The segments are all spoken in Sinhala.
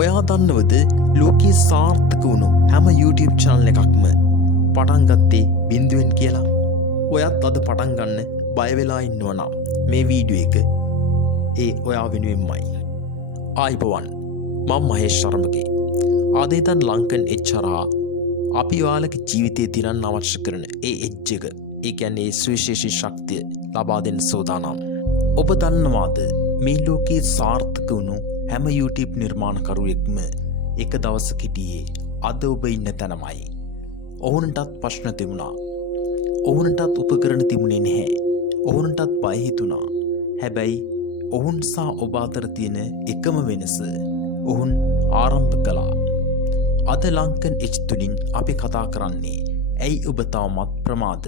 ඔයා දන්නවද ලෝකයේ සාර්ථක වුණු හැම YouTube channel එකක්ම පටන් ගත්තේ බිඳුවෙන් කියලා? ඔයත් අද පටන් ගන්න බය වෙලා ඉන්නව නම් මේ වීඩියෝ එක ඔයා වෙනුවෙන්මයි. ආයිබෝවන්, මම මහේෂ් ශර්මගේ. අද ඉතින් ලංකන් එච්චරා අපි ඔයාලගේ ජීවිතේ තිරන්න අවශ්‍ය කරන එජ් එක, ඒ කියන්නේ සුවිශේෂී ශක්තිය ලබා දෙන්න සෝදානම්. ඔබ දන්නවාද මේ ලෝකයේ සාර්ථක වුණු හැම YouTube නිර්මාණකරුවෙක්ම එක දවසක හිටියේ අද ඔබ ඉන්න තැනමයි. ඔවුන්ටත් ප්‍රශ්න තිබුණා. ඔවුන්ටත් උපකරණ තිබුණේ නැහැ. ඔවුන්ටත් බය හිතුණා. හැබැයි ඔවුන් සහ ඔබ අතර තියෙන එකම වෙනස ඔවුන් ආරම්භ කළා. අද ලංකන් එච් තුලින් අපි කතා කරන්නේ ඇයි ඔබ තවමත් ප්‍රමාද?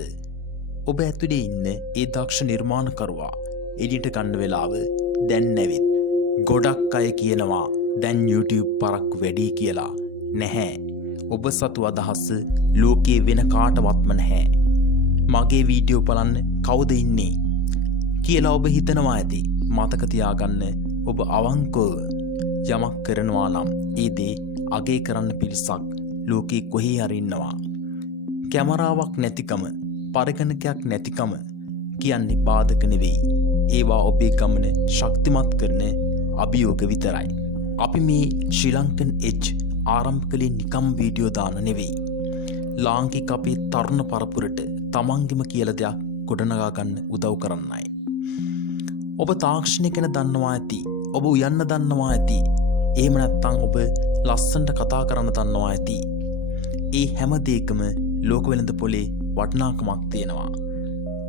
ඔබ ඇතුලේ ඉන්න ඒ දක්ෂ නිර්මාණකරුවා එඩිට ගන්න වෙලාව දැන් නැවිත්. ගොඩක් අය කියනවා දැන් YouTube පරක්කු වැඩි කියලා. නැහැ. ඔබ සතු අදහස ලෝකයේ වෙන කාටවත්ම නැහැ. මගේ වීඩියෝ බලන්න කවුද ඉන්නේ කියලා ඔබ හිතනවා ඇති. මතක තියාගන්න, ඔබ අවංකව යමක් කරනවා නම් ඒ දේ අගය කරන්න පිරිසක් ලෝකේ කොහේ හරි ඉන්නවා. කැමරාවක් නැතිකම, පරිගණකයක් නැතිකම කියන්නේ බාධක නෙවෙයි. ඒවා ඔබේ ගමන ශක්තිමත් කරන අභියෝග විතරයි. අපි මේ ශ්‍රී ලංකන් එච් ආරම්භ කළේ නිකම් වීඩියෝ දාන නෙවෙයි. ලාංකික අපේ තරුණ පරපුරට තමන්ගෙම කියලා දෙයක් ගොඩනගා ගන්න උදව් කරන්නයි. ඔබ තාක්ෂණය ගැන දන්නවා ඇති. ඔබ උයන්න දන්නවා ඇති. එහෙම නැත්නම් ඔබ ලස්සනට කතා කරන්න දන්නවා ඇති. ඒ හැම දෙයකම ලෝක වෙළඳ පොලේ වටිනාකමක් තියෙනවා.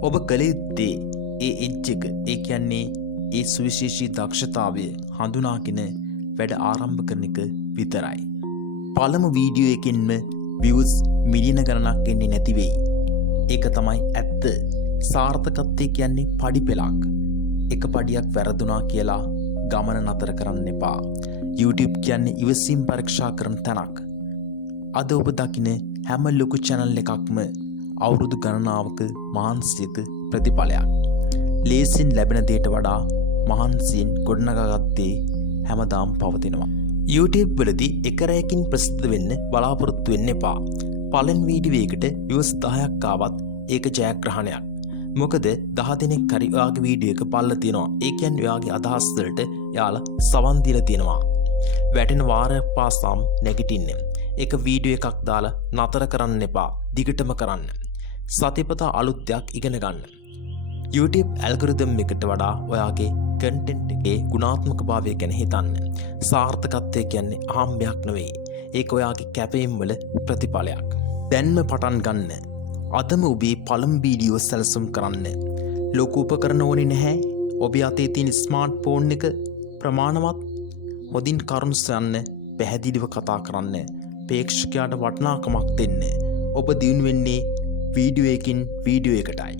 ඔබ කළ යුත්තේ එජ් එක, ඒ කියන්නේ ඒ සුවිශේෂී දක්ෂතාවය හඳුනාගෙන වැඩ ආරම්භ කරන එක විතරයි. පළමු වීඩියෝ එකෙන්ම views මිලියන ගණනක් එන්නේ නැති වෙයි. ඒක තමයි ඇත්ත. සාර්ථකත්වය කියන්නේ පඩි පෙළක්. එක පඩියක් වැරදුනා කියලා ගමන නතර කරන්න එපා. YouTube කියන්නේ ඉවසීම් පරීක්ෂා කරන තැනක්. අද ඔබ දකින හැම ලොකු channel එකක්ම අවුරුදු ගණනාවක මහන්සියක ප්‍රතිඵලයක්. ලේසින් ලැබෙන දෙයට වඩා මහන්සියෙන් ගොඩනගාගත්තේ හැමදාම පවතිනවා. YouTube වලදී එක රැයකින් ප්‍රසිද්ධ වෙන්න බලාපොරොත්තු වෙන්න එපා. පළවෙනි වීඩියෝ එකට views 10ක් ආවත් ඒක ජයග්‍රහණයක්. මොකද 10 දෙනෙක් හරි ඔයාගේ වීඩියෝ එක බලලා තියෙනවා. ඒ කියන්නේ ඔයාගේ අදහස් වලට යාලා සවන් දීලා තියෙනවා. වැටෙන වාරයක් පාසාම නැගිටින්න. ඒක වීඩියෝ එකක් දාලා නතර කරන්න එපා. දිගටම කරන්න. සතිපතා අලුත් දෙයක් ඉගෙන ගන්න. YouTube ඇල්ගොරිතම් එකට වඩා ඔයාගේ කන්ටෙන්ට් එකේ ගුණාත්මක භාවය ගැන හිතන්න. සාර්ථකත්වය කියන්නේ ආම්බයක් නෙවෙයි. ඒක ඔයාගේ කැපවීම් වල ප්‍රතිඵලයක්. දැන්ම පටන් ගන්න. අදම ඔබේ පළමු වීඩියෝ සැලසුම් කරන්න. ලොකු උපකරණ ඕනේ නැහැ. ඔබේ අතේ තියෙන ස්මාර්ට් ෆෝන් එක ප්‍රමාණවත්. හොඳින් කරුණු සොයන්න, පැහැදිලිව කතා කරන්න, ප්‍රේක්ෂකයාට වටිනාකමක් දෙන්න. ඔබ දියුණු වෙන්නේ වීඩියෝ එකකින් වීඩියෝ එකටයි.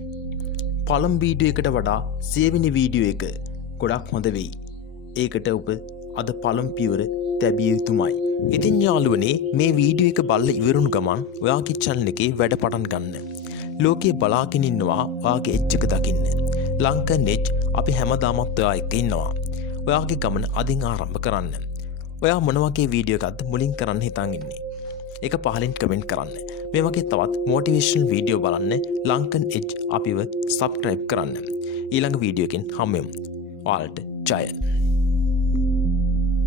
පළමු වීඩියෝ එකට වඩා 6 වෙනි වීඩියෝ එක ගොඩක් හොඳ වෙයි. ඒකට ඔබ අද පළමු පියවර තැබිය යුතුමයි. ඉතින් යාළුවනේ, මේ වීඩියෝ එක බලලා ඉවරුණු ගමන් ඔයාගේ channel එකේ වැඩ පටන් ගන්න. ලෝකේ බලාගෙන ඉන්නවා ඔයාගේ එජ් එක දකින්න. ලංකන් එජ් අපි හැමදාමත් ඔයා එක්ක ඉන්නවා. ඔයාගේ ගමන අදින් ආරම්භ කරන්න. ඔයා මොන වගේ වීඩියෝ එකක්ද මුලින් කරන්න හිතන් ඉන්නේ? ඒක පහලින් කමෙන්ට් කරන්න. මේ වගේ තවත් මොටිවේෂනල් වීඩියෝ බලන්න ලංකන් එජ් අපිව සබ්ස්ක්‍රයිබ් කරන්න. ඊළඟ වීඩියෝ එකෙන් හම්බෙමු. ඔයාලට ජය.